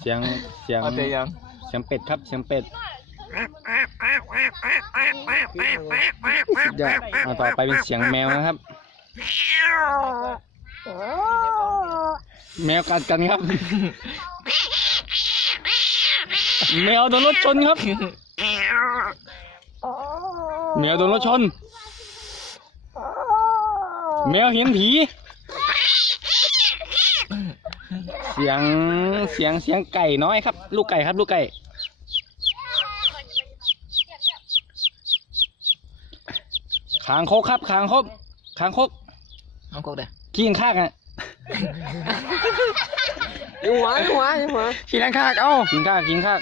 เสียงเสียงเอาแต่ยังเสียงเป็ดครับเสียงเป็ดสุดยอดมาต่อไปเป็นเสียงแมวนะครับ แมวกัดกันครับ แมวโดนรถชนครับ แมวโดนรถชน แมวเห็นผี เสียงเสียงเสียงไก่น้อยครับ ลูกไก่ครับ ลูกไก่คางคกครับคางคกคางคกน้องกบเด้อขี้ข้างอะยิงหัวยิงหัวยิงหัวขี้ข้างข้างเอ้ากินข้างกินข้าง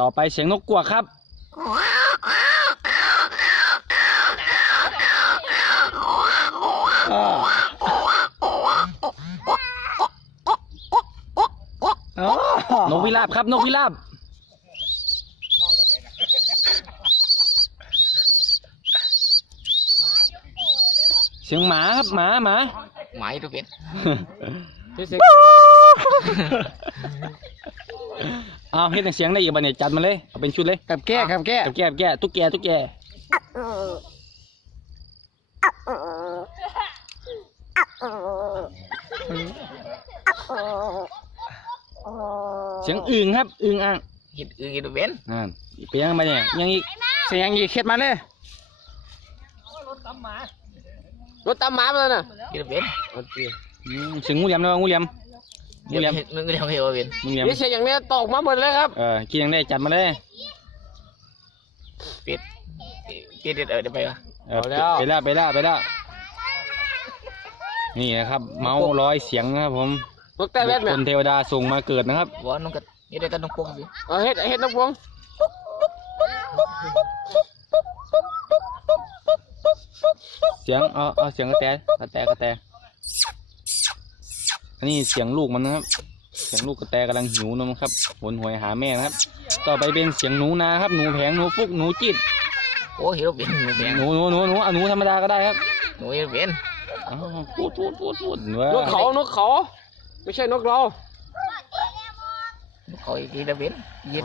ต่อไปเสียงนกกวกครับ นกพิราบครับนกพิราบเสียงหมาครับหมาหมาหมายตัวเป็นเอาเฮ็ดเสียงได้อีกบันเนี่ยจัดมาเลยเอาเป็นชุดเลยกับแก้กับแก้กับแก้กับแก้ตุ๊กแกตุ๊กแก เสียงอึ่งครับ อึ่งอ่างเห็ดอื่นเห็ดตัวเป็นนั่นไปยังมาเนี่ยยังอีกเสียงอีกเข็ดมาเลยรถตามหมามาเลยน่ะเห็ดตัวเป็นโอเคอืมเสียงงูเหลี่ยมนะงูเหลี่ยมงูเดี๋ยวเหลี่ยมเห็ดมึงก็ทำเห็ดตัวเป็นงูเหลี่ยมนี่เสียงอย่างเนี้ยตกมาหมดเลยครับเออกินยังได้จัดมาเลยเป็ดเป็ดเด็ดเออเดี๋ยวไปวะเออไปแล้วไปแล้วไปแล้ว นี่นะครับ เมาส์ร้อยเสียงนะครับผมนกแต่แว่นคเนี่ยนเทวดาส่งมาเกิดนะครับว่าน้องก็เห็ดได้แต่น้องปงสิเอาเฮ็ดเฮ็ดนกพวงเสียงเอาเอาเสียงกระแตกระแตกระแตอันนี้เสียงลูกมันนะครับ เสียงลูกกระแตกำลังหิวนมครับหวนหวยหาแม่นะครับ ต่อไปเป็นเสียงหนูนาครับ หนูแผงหนูฟุกหนูจิตโอ้เห็ดตัวเป็นหนูแดงหนูหนูหนูหนูเอาหนูธรรมดาก็ได้ครับ หนูเห็ดตัวเป็น อ้าวพูดพูดพูดพูดเว้ยนกเขานกเขา ไม่ใช่นกเรา เขาอีกทีตัวเป็น